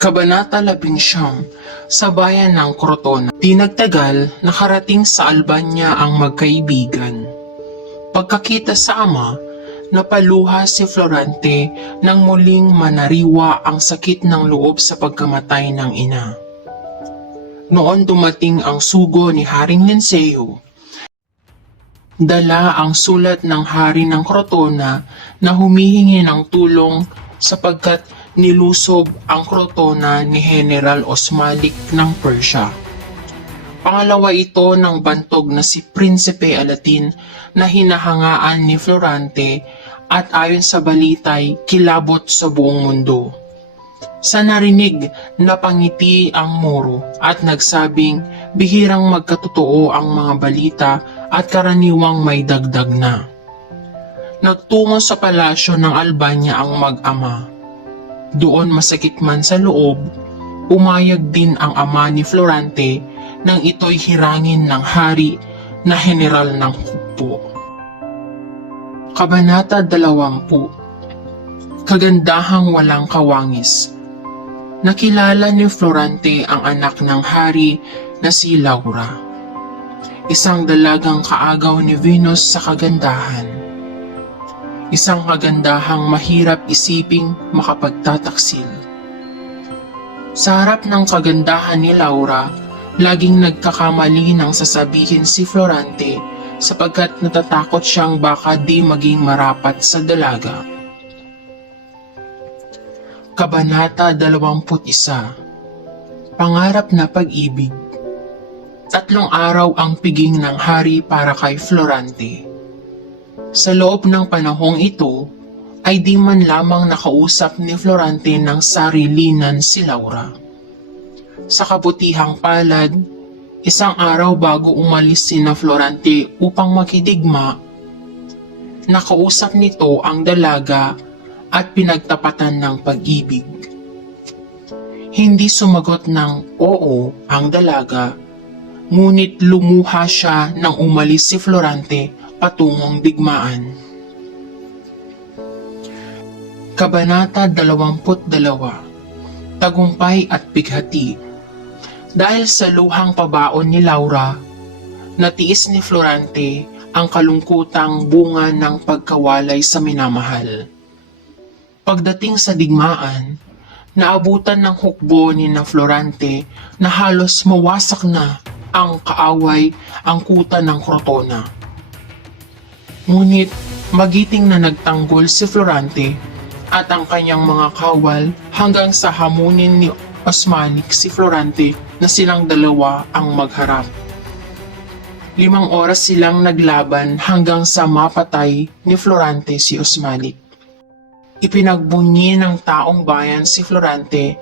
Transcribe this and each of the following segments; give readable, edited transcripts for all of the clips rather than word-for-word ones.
Kabanata 11. Sa bayan ng Crotona. Di nagtagal, nakarating sa Albania ang magkaibigan. Pagkakita sa ama, napaluha si Florante nang muling manariwa ang sakit ng loob sa pagkamatay ng ina. Noon dumating ang sugo ni Haring Linceo. Dala ang sulat ng hari ng Crotona na humihingi ng tulong sapagkat nilusob ang Crotona ni General Osmalik ng Persia. Pangalawa ito ng bantog na si Prinsipe Alatin na hinahangaan ni Florante at ayon sa balitay kilabot sa buong mundo. Sa narinig, napangiti ang Moro at nagsabing bihirang magkatotoo ang mga balita at karaniwang may dagdag na. Nagtungo sa palasyo ng Albania ang mag-ama. Doon masakit man sa loob, umayag din ang ama ni Florante nang ito'y hirangin ng hari na general ng hukbo. Kabanata 20. Kagandahang walang kawangis. Nakilala ni Florante ang anak ng hari na si Laura, isang dalagang kaagaw ni Venus sa kagandahan. Isang kagandahang mahirap isiping makapagtataksil. Sa harap ng kagandahan ni Laura, laging nagkakamali ng sasabihin si Florante sapagkat natatakot siyang baka di maging marapat sa dalaga. Kabanata 21. Pangarap na pag-ibig. 3 araw ang piging ng hari para kay Florante. Sa loob ng panahong ito, ay di man lamang nakausap ni Florante ng sarilinan si Laura. Sa kabutihang palad, isang araw bago umalis sina Florante upang makidigma, nakausap nito ang dalaga at pinagtapatan ng pag-ibig. Hindi sumagot ng oo ang dalaga, ngunit lumuha siya nang umalis si Florante patungong digmaan. Kabanata 22. Tagumpay at bighati. Dahil sa luhang pabaon ni Laura, natiis ni Florante ang kalungkutang bunga ng pagkawalay sa minamahal. Pagdating sa digmaan, naabutan ng hukbo ni na Florante na halos mawasak na ang kaaway ang kuta ng Crotona. Ngunit magiting na nagtanggol si Florante at ang kanyang mga kawal hanggang sa hamunin ni Osmalik si Florante na silang dalawa ang magharap. 5 oras silang naglaban hanggang sa mapatay ni Florante si Osmalik. Ipinagbunyi ng taong bayan si Florante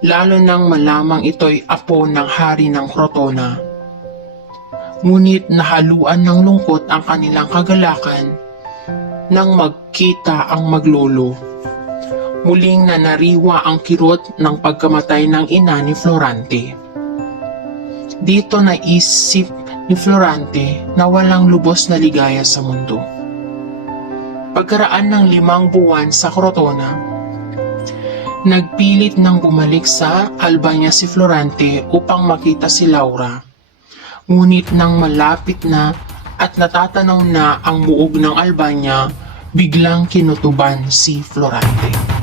lalo nang malamang ito'y apo ng hari ng Crotona. Ngunit nahaluan ng lungkot ang kanilang kagalakan nang magkita ang maglolo. Muling nanariwa ang kirot ng pagkamatay ng ina ni Florante. Dito naisip ni Florante na walang lubos na ligaya sa mundo. Pagkaraan ng 5 buwan sa Crotona, nagpilit nang bumalik sa Albania si Florante upang makita si Laura. Ngunit nang malapit na at natatanaw na ang muog ng Albania, biglang kinutuban si Florante.